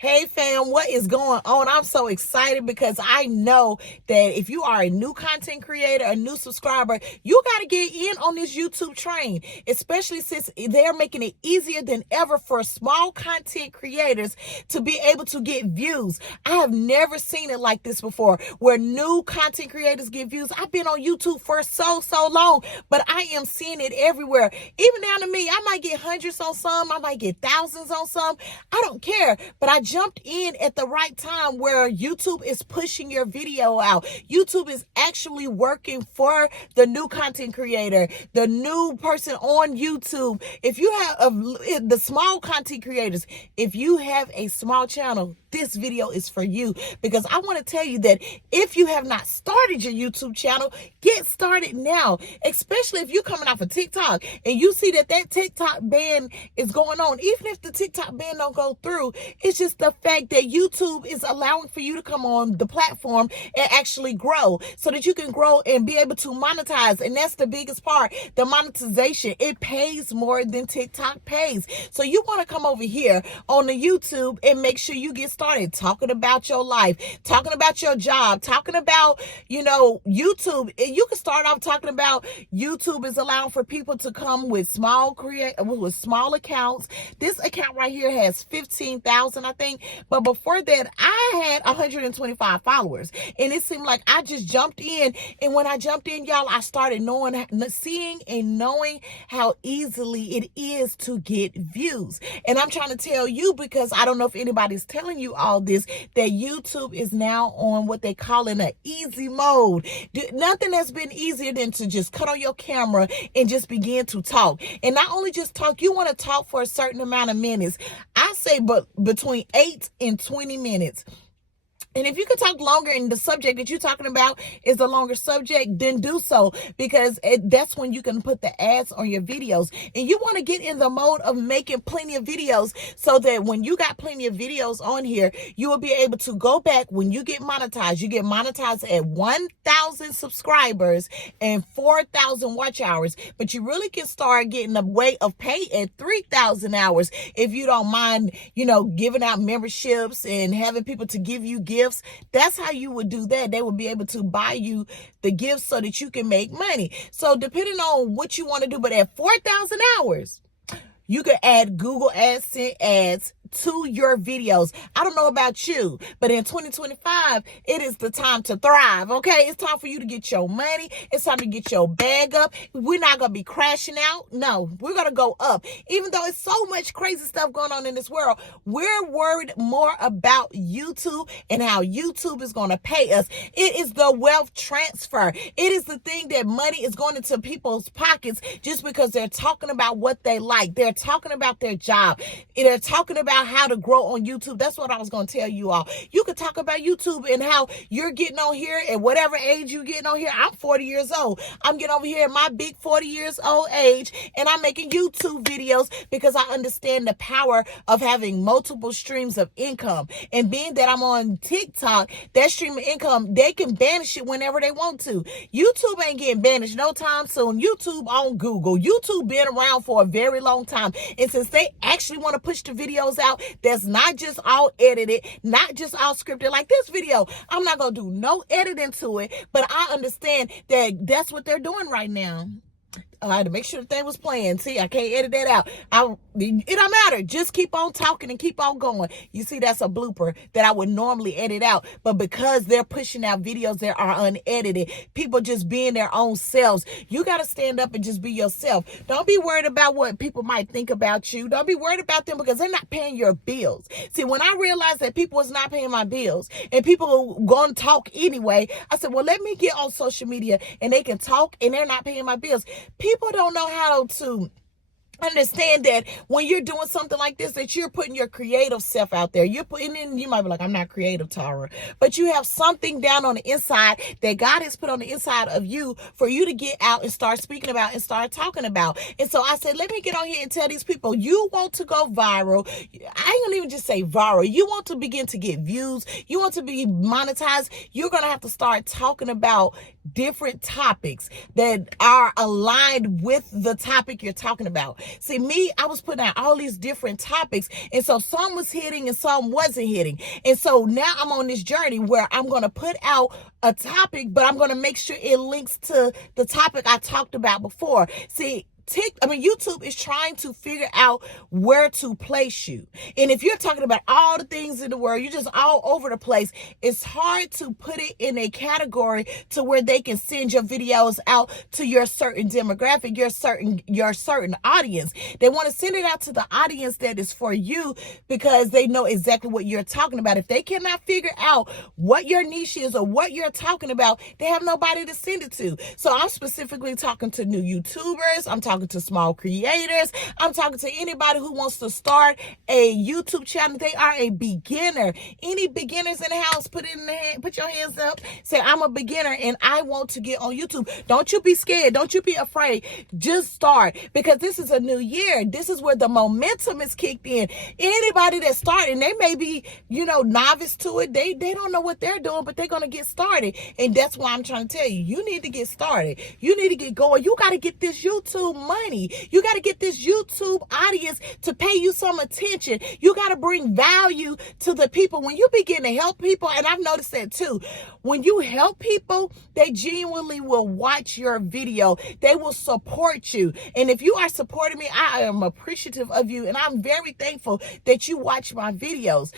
Hey fam, what is going on? I'm so excited because I know that if you are a new content creator, a new subscriber, you got to get in on this YouTube train, especially since they're making it easier than ever for small content creators to be able to get views. I have never seen it like this before, where new content creators get views. I've been on YouTube for so long, but I am seeing it everywhere. Even down to me, I might get hundreds on some, I might get thousands on some. I don't care, but I jumped in at the right time where YouTube is pushing your video out. YouTube is actually working for the new content creator, the new person on YouTube. If you have the small content creators, if you have a small channel, this video is for you, because I want to tell you that if you have not started your YouTube channel, get started now, especially if you're coming off of TikTok and you see that TikTok ban is going on. Even if the TikTok ban don't go through, it's just the fact that YouTube is allowing for you to come on the platform and actually grow so that you can grow and be able to monetize. And that's the biggest part, the monetization. It pays more than TikTok pays. So you want to come over here on the YouTube and make sure you get started talking about your life, talking about your job, talking about, YouTube. You can start off talking about YouTube is allowing for people to come with small accounts. This account right here has 15,000, I think. But before that, I had 125 followers. And it seemed like I just jumped in. And when I jumped in, y'all, I started seeing and knowing how easily it is to get views. And I'm trying to tell you, because I don't know if anybody's telling you all this, that YouTube is now on what they call in an easy mode. Nothing has been easier than to just cut on your camera and just begin to talk. And not only just talk, you want to talk for a certain amount of minutes. I say between 8 and 20 minutes. And if you could talk longer and the subject that you're talking about is a longer subject, then do so, because that's when you can put the ads on your videos. And you want to get in the mode of making plenty of videos so that when you got plenty of videos on here, you will be able to go back when you get monetized. You get monetized at 1,000 subscribers and 4,000 watch hours. But you really can start getting a way of pay at 3,000 hours if you don't mind, giving out memberships and having people to give you gifts. That's how you would do that. They would be able to buy you the gifts so that you can make money. So depending on what you want to do, but at 4,000 hours, you can add Google AdSense ads to your videos. I don't know about you, but in 2025, it is the time to thrive, okay? It's time for you to get your money. It's time to get your bag up. We're not going to be crashing out. No, we're going to go up. Even though it's so much crazy stuff going on in this world, we're worried more about YouTube and how YouTube is going to pay us. It is the wealth transfer. It is the thing that money is going into people's pockets just because they're talking about what they like. They're talking about their job. They're talking about how to grow on YouTube. That's what I was going to tell you all. You could talk about YouTube and how you're getting on here at whatever age you're getting on here. I'm 40 years old. I'm getting over here at my big 40 years old age, and I'm making YouTube videos because I understand the power of having multiple streams of income. And being that I'm on TikTok, that stream of income, they can banish it whenever they want to. YouTube ain't getting banished no time soon. YouTube on Google. YouTube been around for a very long time. And since they actually want to push the videos out, that's not just all edited, not just all scripted. Like this video, I'm not going to do no editing to it, but I understand that that's what they're doing right now. I had to make sure the thing was playing. See, I can't edit that out. It don't matter. Just keep on talking and keep on going. You see, that's a blooper that I would normally edit out. But because they're pushing out videos that are unedited, people just being their own selves, you got to stand up and just be yourself. Don't be worried about what people might think about you. Don't be worried about them because they're not paying your bills. See, when I realized that people was not paying my bills and people were going to talk anyway, I said, well, let me get on social media and they can talk and they're not paying my bills. People don't know how to understand that when you're doing something like this, that you're putting your creative self out there. You're putting in, you might be like, I'm not creative, Tara, but you have something down on the inside that God has put on the inside of you for you to get out and start speaking about and start talking about. And so I said, let me get on here and tell these people, you want to go viral. I ain't gonna even just say viral. You want to begin to get views. You want to be monetized. You're going to have to start talking about different topics that are aligned with the topic you're talking about. See, me, I was putting out all these different topics, and so some was hitting and some wasn't hitting. And so now I'm on this journey where I'm going to put out a topic, but I'm going to make sure it links to the topic I talked about before. See, YouTube is trying to figure out where to place you. And if you're talking about all the things in the world, you're just all over the place, it's hard to put it in a category to where they can send your videos out to your certain demographic, your certain audience. They want to send it out to the audience that is for you because they know exactly what you're talking about. If they cannot figure out what your niche is or what you're talking about, they have nobody to send it to. So I'm specifically talking to new YouTubers. I'm talking to small creators. I'm talking to anybody who wants to start a YouTube channel. They are a beginner. Any beginners in the house, put your hands up. Say, I'm a beginner and I want to get on YouTube. Don't you be scared. Don't you be afraid. Just start, because this is a new year. This is where the momentum is kicked in. Anybody that's starting, they may be, novice to it. They don't know what they're doing, but they're going to get started. And that's why I'm trying to tell you, you need to get started. You need to get going. You got to get this YouTube money. You got to get this YouTube audience to pay you some attention. You got to bring value to the people. When you begin to help people, and I've noticed that too, when you help people, they genuinely will watch your video. They will support you. And if you are supporting me, I am appreciative of you. And I'm very thankful that you watch my videos.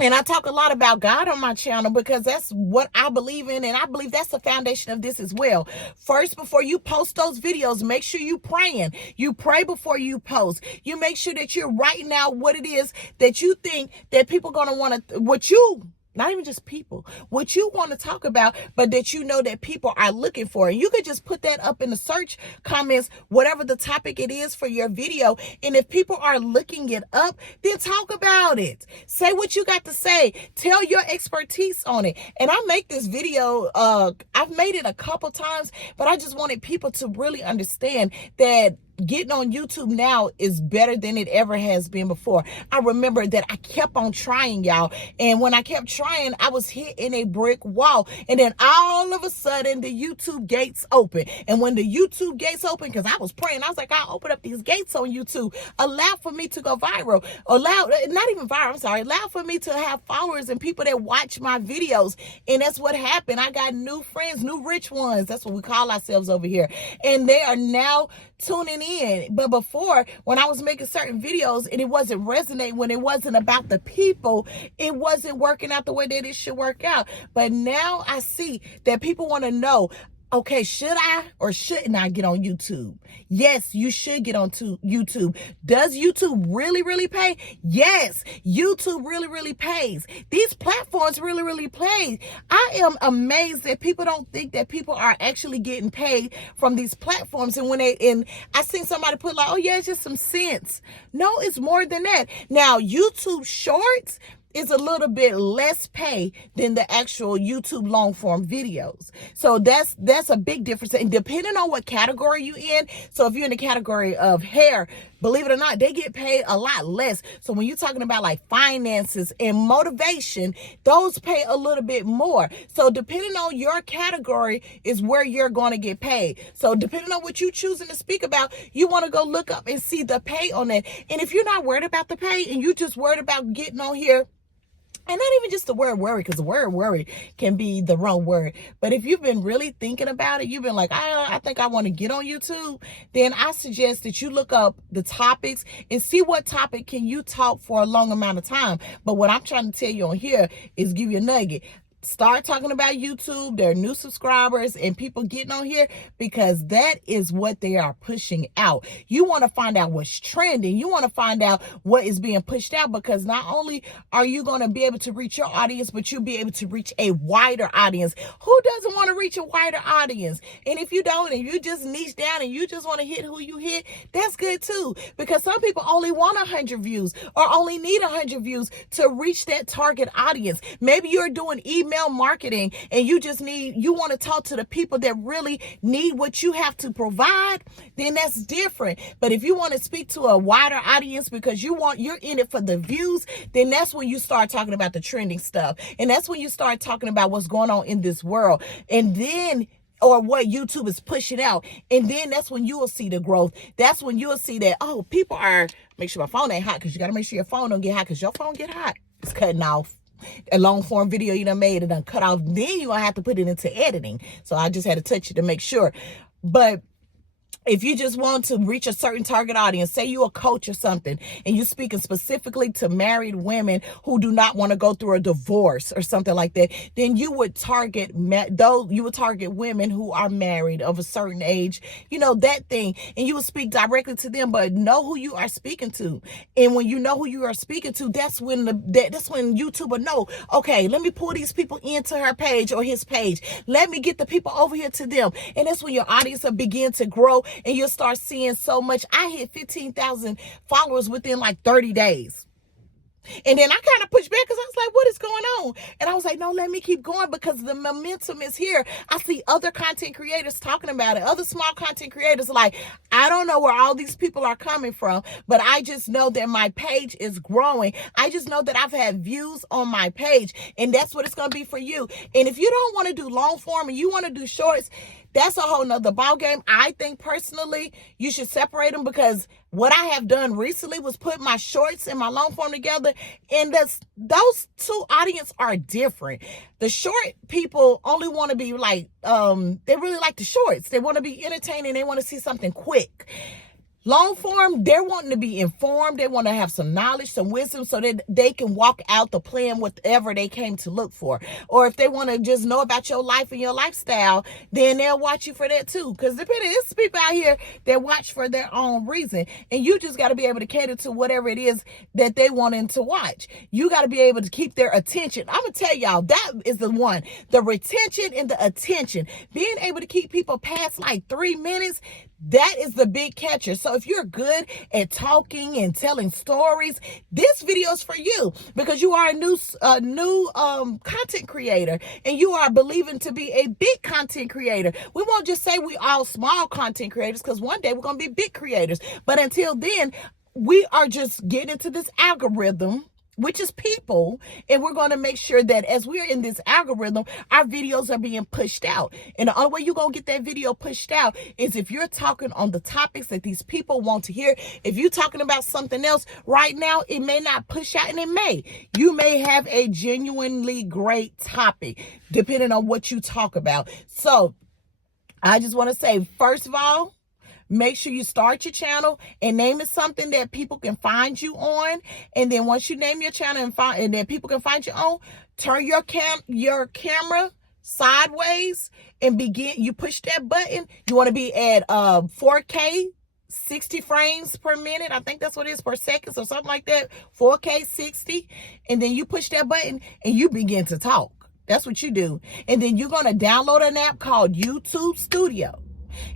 And I talk a lot about God on my channel because that's what I believe in. And I believe that's the foundation of this as well. First, before you post those videos, make sure you praying. You pray before you post. You make sure that you're writing out what it is that you think that people are going to want to, not even just people, what you want to talk about, but that you know that people are looking for. And you could just put that up in the search comments, whatever the topic it is for your video. And if people are looking it up, then talk about it. Say what you got to say. Tell your expertise on it. And I make this video, I've made it a couple times, but I just wanted people to really understand that getting on YouTube now is better than it ever has been before. I remember that I kept on trying, y'all. And when I kept trying, I was hitting a brick wall. And then all of a sudden, the YouTube gates open. And when the YouTube gates open, because I was praying, I was like, I'll open up these gates on YouTube. Allow for me to go viral. Allow for me to have followers and people that watch my videos. And that's what happened. I got new friends, new rich ones. That's what we call ourselves over here. And they are now tuning in. But before, when I was making certain videos and it wasn't resonating, when it wasn't about the people, it wasn't working out the way that it should work out. But now I see that people want to know, okay, should I or shouldn't I get on YouTube? Yes, you should get on YouTube. Does YouTube really, really pay? Yes, YouTube really, really pays. These platforms really, really pay. I am amazed that people don't think that people are actually getting paid from these platforms. And I seen somebody put like, oh yeah, it's just some cents. No, it's more than that. Now, YouTube Shorts is a little bit less pay than the actual YouTube long form videos. So that's a big difference. And depending on what category you in, so if you're in the category of hair, believe it or not, they get paid a lot less. So when you're talking about like finances and motivation, those pay a little bit more. So depending on your category is where you're going to get paid. So depending on what you're choosing to speak about, you want to go look up and see the pay on that. And if you're not worried about the pay and you're just worried about getting on here, and not even just the word worry, because the word worry can be the wrong word. But if you've been really thinking about it, you've been like, I think I want to get on YouTube, then I suggest that you look up the topics and see what topic can you talk for a long amount of time. But what I'm trying to tell you on here is give you a nugget. Start talking about YouTube, their new subscribers and people getting on here, because that is what they are pushing out. You want to find out what's trending. You want to find out what is being pushed out, because not only are you going to be able to reach your audience, but you'll be able to reach a wider audience. Who doesn't want to reach a wider audience? And if you don't, and you just niche down and you just want to hit who you hit, that's good too, because some people only want 100 views or only need 100 views to reach that target audience. Maybe you're doing email marketing and you want to talk to the people that really need what you have to provide, then that's different. But if you want to speak to a wider audience because you're in it for the views, then that's when you start talking about the trending stuff. And that's when you start talking about what's going on in this world. And then or what YouTube is pushing out. And then that's when you will see the growth. That's when you will see that, oh, people are, make sure my phone ain't hot, because you got to make sure your phone don't get hot, because your phone get hot. It's cutting off. A long form video you done made, it done cut off. Then you're going to have to put it into editing. So I just had to touch it to make sure. But if you just want to reach a certain target audience, say you're a coach or something, and you're speaking specifically to married women who do not want to go through a divorce or something like that, then you would target women who are married of a certain age, that thing, and you would speak directly to them, but know who you are speaking to. And when you know who you are speaking to, that's when YouTube will know, okay, let me pull these people into her page or his page. Let me get the people over here to them. And that's when your audience will begin to grow, and you'll start seeing so much. I hit 15,000 followers within like 30 days. And then I kind of pushed back because I was like, what is going on? And I was like, no, let me keep going, because the momentum is here. I see other content creators talking about it. Other small content creators like, I don't know where all these people are coming from, but I just know that my page is growing. I just know that I've had views on my page, and that's what it's going to be for you. And if you don't want to do long form and you want to do shorts, that's a whole nother ball game. I think personally you should separate them, because what I have done recently was put my shorts and my long form together, and those two audience are different. The short people only want to be like, they really like the shorts. They want to be entertaining. They want to see something quick. Long form, they're wanting to be informed. They want to have some knowledge, some wisdom, so that they can walk out the plan whatever they came to look for. Or if they want to just know about your life and your lifestyle, then they'll watch you for that too. Because there's people out here that watch for their own reason. And you just got to be able to cater to whatever it is that they wanting to watch. You got to be able to keep their attention. I'm going to tell y'all, that is the one. The retention and the attention. Being able to keep people past like 3 minutes, that is the big catcher. So if you're good at talking and telling stories, this video is for you, because you are a new content creator, and you are believing to be a big content creator. We won't just say we all small content creators, because one day we're going to be big creators. But until then, we are just getting into this algorithm, which is people, and we're going to make sure that as we're in this algorithm, our videos are being pushed out. And the only way you're going to get that video pushed out is if you're talking on the topics that these people want to hear. If you're talking about something else right now, it may not push out, and it may. You may have a genuinely great topic, depending on what you talk about. So I just want to say, first of all, make sure you start your channel and name it something that people can find you on. And then once you name your channel and then people can find you on, turn your camera sideways and you push that button. You want to be at 4K 60 frames per minute. I think that's what it is, per second or something like that. 4K 60. And then you push that button and you begin to talk. That's what you do. And then you're going to download an app called YouTube Studio.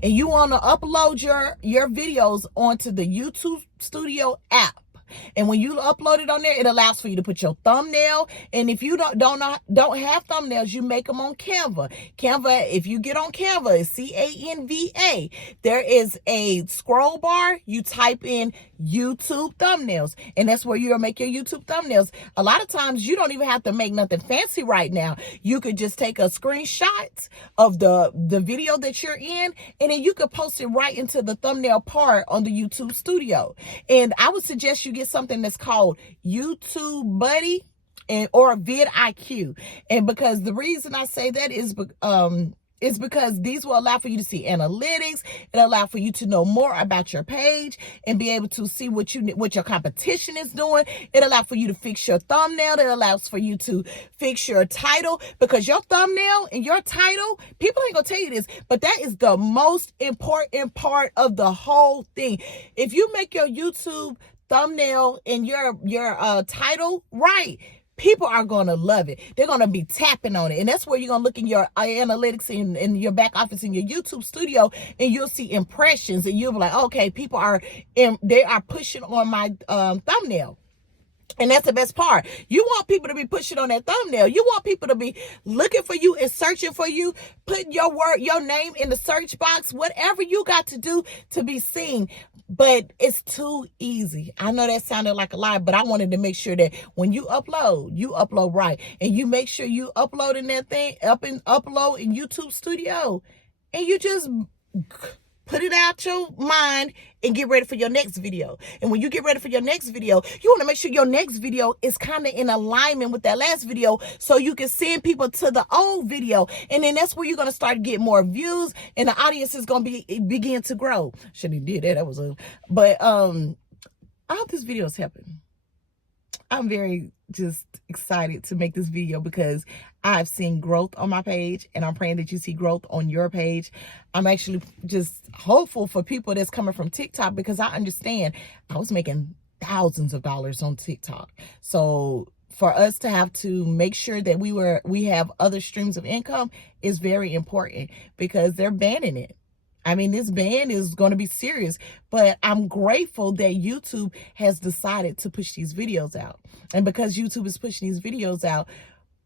And you want to upload your videos onto the YouTube Studio app. And when you upload it on there, it allows for you to put your thumbnail. And if you don't have thumbnails, you make them on Canva. Canva, if you get on Canva, it's Canva. There is a scroll bar. You type in YouTube thumbnails, and that's where you'll make your YouTube thumbnails. A lot of times you don't even have to make nothing fancy right now. You could just take a screenshot of the video that you're in, and then you could post it right into the thumbnail part on the YouTube Studio. And I would suggest you get something that's called YouTube Buddy or vidIQ. And because the reason I say that is because these will allow for you to see analytics. It'll allow for you to know more about your page and be able to see what your competition is doing. It allows for you to fix your thumbnail. It allows for you to fix your title, because your thumbnail and your title, people ain't gonna tell you this, but that is the most important part of the whole thing. If you make your YouTube thumbnail and your title right, people are going to love it. They're going to be tapping on it. And that's where you're going to look in your analytics in your back office in your YouTube Studio, and you'll see impressions, and you'll be like, okay, people are pushing on my thumbnail. And that's the best part. You want people to be pushing on that thumbnail. You want people to be looking for you and searching for you, putting your name in the search box, whatever you got to do to be seen. But it's too easy. I know that sounded like a lie, but I wanted to make sure that when you upload right. And you make sure you upload in that thing, upload in YouTube Studio. and you just put it out your mind and get ready for your next video. And when you get ready for your next video, you want to make sure your next video is kind of in alignment with that last video, so you can send people to the old video. And then that's where you're going to start getting more views, and the audience is going to begin to grow. Should have did that. That was but I hope this video is helping. I'm very just excited to make this video because I've seen growth on my page, and I'm praying that you see growth on your page. I'm actually just hopeful for people that's coming from TikTok, because I understand I was making thousands of dollars on TikTok. So for us to have to make sure that we have other streams of income is very important, because they're banning it. I mean, this ban is going to be serious, but I'm grateful that YouTube has decided to push these videos out. And because YouTube is pushing these videos out,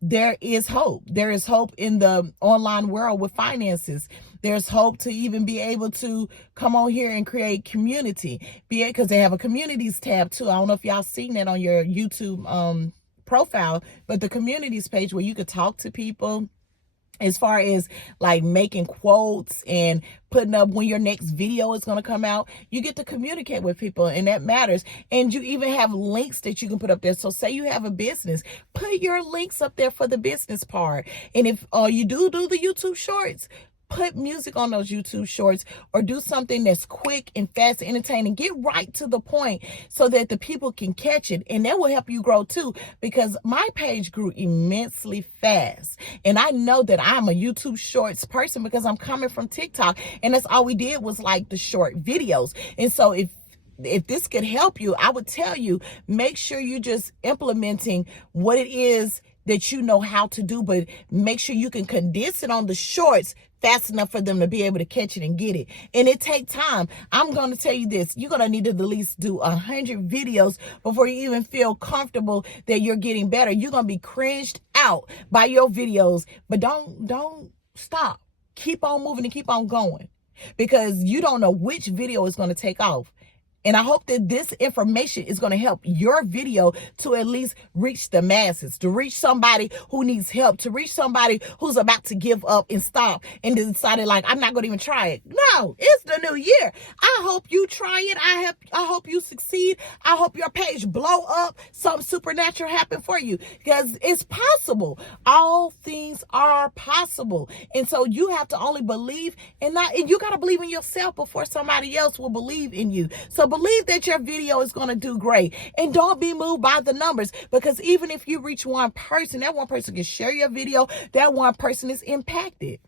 there is hope. There is hope in the online world with finances. There's hope to even be able to come on here and create community, because they have a communities tab too. I don't know if y'all seen that on your YouTube profile, but the communities page where you could talk to people, as far as like making quotes and putting up when your next video is going to come out. You get to communicate with people, and that matters. And you even have links that you can put up there. So say you have a business, put your links up there for the business part. And if you do the YouTube shorts, put music on those YouTube shorts, or do something that's quick and fast and entertaining. Get right to the point so that the people can catch it. And that will help you grow too, because my page grew immensely fast. And I know that I'm a YouTube shorts person because I'm coming from TikTok, and that's all we did was like the short videos. And so if this could help you, I would tell you, make sure you're just implementing what it is that you know how to do, but make sure you can condense it on the shorts fast enough for them to be able to catch it and get it. And it takes time. I'm going to tell you this. You're going to need to at least do 100 videos before you even feel comfortable that you're getting better. You're going to be cringed out by your videos, but don't stop. Keep on moving and keep on going, because you don't know which video is going to take off. And I hope that this information is going to help your video to at least reach the masses, to reach somebody who needs help, to reach somebody who's about to give up and stop and decided like, I'm not going to even try it. No, it's the new year. I hope you try it. I hope you succeed. I hope your page blow up, something supernatural happen for you, because it's possible. All things are possible. And so you have to only believe, and you got to believe in yourself before somebody else will believe in you. So believe that your video is going to do great, and don't be moved by the numbers, because even if you reach one person, that one person can share your video. That one person is impacted.